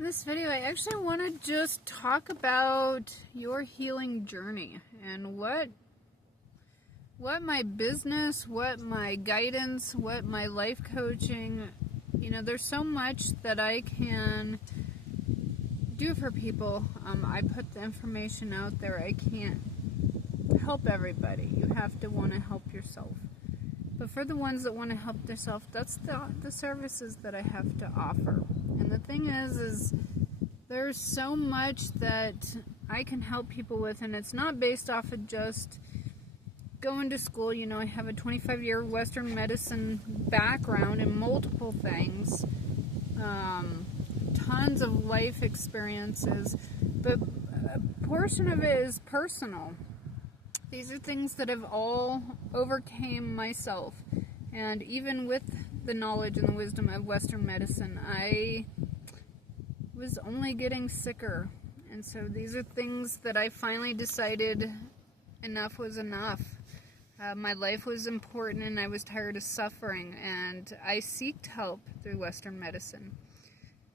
In this video, I actually want to just talk about your healing journey and what my business, what my guidance, what my life coaching, there's so much that I can do for people. I put the information out there. I can't help everybody. You have to want to help yourself. But for the ones that want to help themselves, that's the services that I have to offer. And the thing is there's so much that I can help people with, and it's not based off of just going to school. I have a 25-year Western medicine background in multiple things, tons of life experiences, but a portion of it is personal. These are things that have all overcame myself, and even with the knowledge and the wisdom of Western medicine, I was only getting sicker. And so these are things that I finally decided enough was enough. My life was important and I was tired of suffering, and I sought help through Western medicine.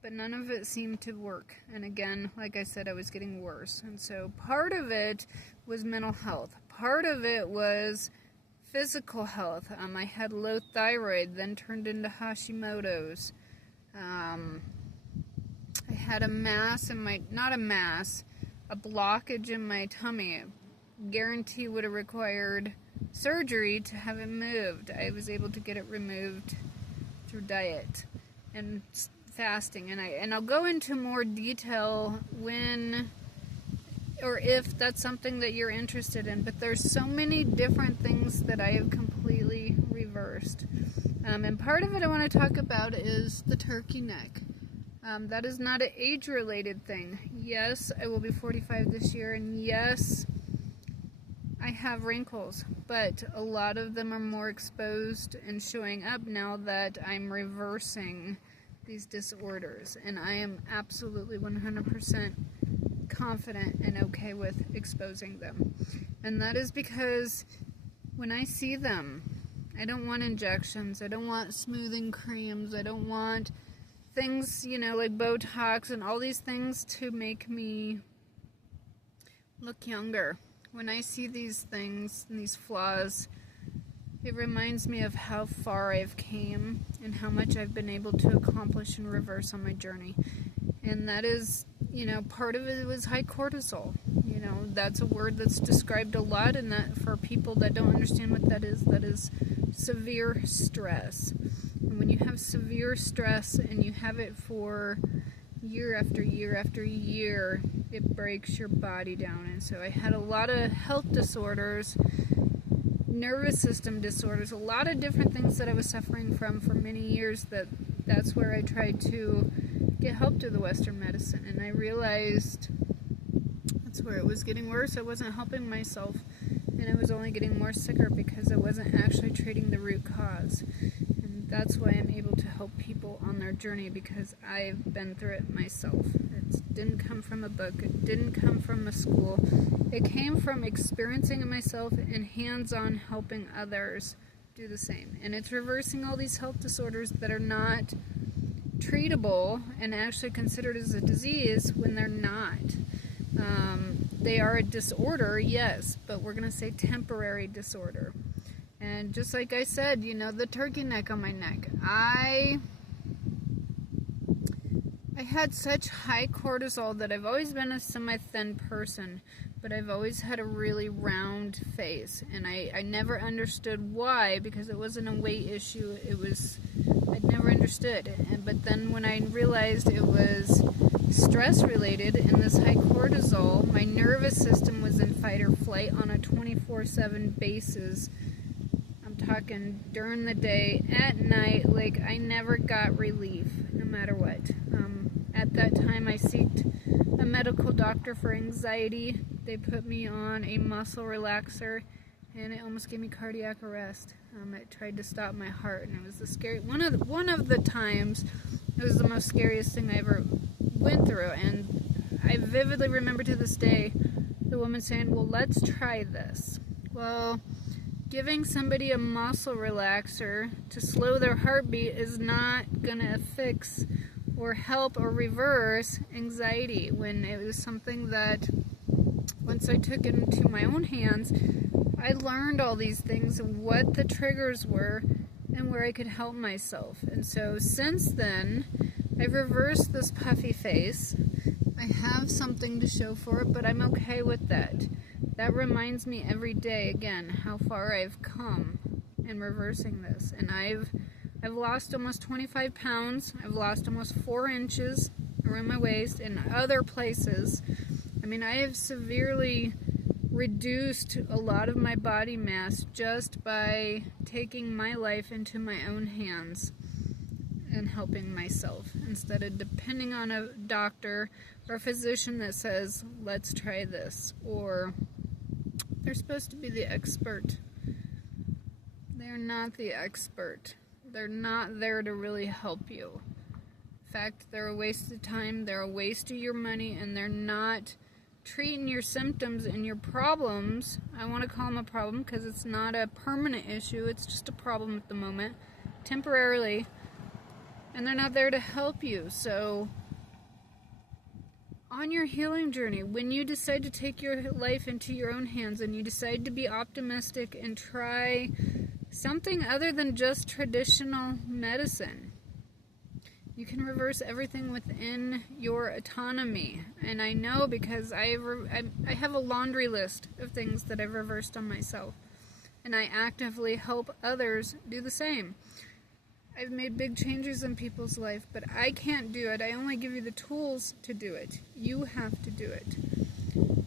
But none of it seemed to work. And again, like I said, I was getting worse. And so part of it was mental health. Part of it was physical health. I had low thyroid, then turned into Hashimoto's. I had a mass in my, a blockage in my tummy. Guarantee would have required surgery to have it moved. I was able to get it removed through diet and fasting, and I'll go into more detail when or if that's something that you're interested in. But there's so many different things that I have completely reversed, and part of it I want to talk about is the turkey neck. That is not an age-related thing. Yes, I will be 45 this year, and yes, I have wrinkles, but a lot of them are more exposed and showing up now that I'm reversing these disorders, and I am absolutely 100% confident and okay with exposing them. And that is because when I see them, I don't want injections, I don't want smoothing creams, I don't want things, like Botox and all these things to make me look younger. When I see these things and these flaws, it reminds me of how far I've came and how much I've been able to accomplish and reverse on my journey. And that is, part of it was high cortisol. That's a word that's described a lot, and that for people that don't understand what that is severe stress. And when you have severe stress and you have it for year after year after year, it breaks your body down. And so I had a lot of health disorders, nervous system disorders, a lot of different things that I was suffering from for many years. That's where I tried to get help through the Western medicine, and I realized that's where it was getting worse. I wasn't helping myself, and I was only getting more sicker because I wasn't actually treating the root cause. And that's why I'm able to help people on their journey, because I've been through it myself. It didn't come from a book, it didn't come from a school, it came from experiencing it myself and hands-on helping others do the same. And it's reversing all these health disorders that are not treatable and actually considered as a disease when they're not. They are a disorder, yes, but we're going to say temporary disorder. And just like I said, the turkey neck on my neck, I had such high cortisol that I've always been a semi-thin person, but I've always had a really round face, and I never understood why, because it wasn't a weight issue. I'd never understood. But then when I realized it was stress related and this high cortisol, my nervous system was in fight or flight on a 24/7 basis. I'm talking during the day, at night, like I never got relief, no matter what. At that time, I sought a medical doctor for anxiety. They put me on a muscle relaxer, and it almost gave me cardiac arrest. It tried to stop my heart, and it was the scary one of the times. It was the most scariest thing I ever went through, and I vividly remember to this day the woman saying, "Well, let's try this." Well, giving somebody a muscle relaxer to slow their heartbeat is not gonna fix or help or reverse anxiety, when it was something that once I took it into my own hands, I learned all these things and what the triggers were and where I could help myself. And so since then, I've reversed this puffy face. I have something to show for it, but I'm okay with that. That reminds me every day, again, how far I've come in reversing this. And I've lost almost 25 pounds. I've lost almost 4 inches around my waist and other places. I mean, I have severely reduced a lot of my body mass just by taking my life into my own hands and helping myself instead of depending on a doctor or a physician that says, let's try this, or they're supposed to be the expert. They're not the expert. They're not there to really help you. In fact, they're a waste of time, they're a waste of your money, and they're not treating your symptoms and your problems. I want to call them a problem because it's not a permanent issue, it's just a problem at the moment, temporarily, and they're not there to help you. So on your healing journey, when you decide to take your life into your own hands and you decide to be optimistic and try something other than just traditional medicine, you can reverse everything within your autonomy. And I know because I have a laundry list of things that I've reversed on myself, and I actively help others do the same. I've made big changes in people's life, but I can't do it. I only give you the tools to do it. You have to do it.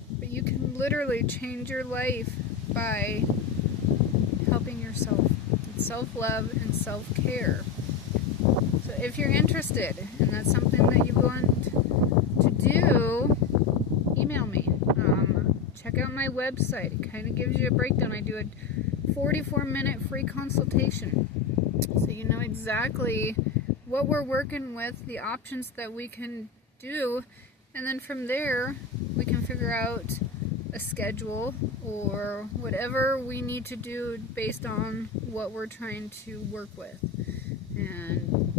But you can literally change your life by helping yourself with self-love and self-care. So if you're interested and that's something that you want to do, email me. Check out my website. It kind of gives you a breakdown. I do a 44-minute free consultation, so you know exactly what we're working with, the options that we can do, and then from there we can figure out a schedule or whatever we need to do based on what we're trying to work with. And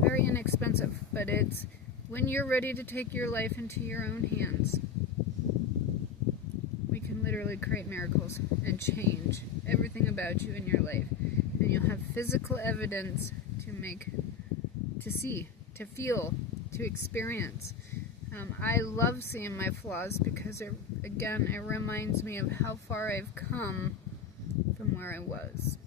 very inexpensive, but it's when you're ready to take your life into your own hands, we can literally create miracles and change everything about you in your life. And you'll have physical evidence to see, to feel, to experience. I love seeing my flaws because it reminds me of how far I've come from where I was.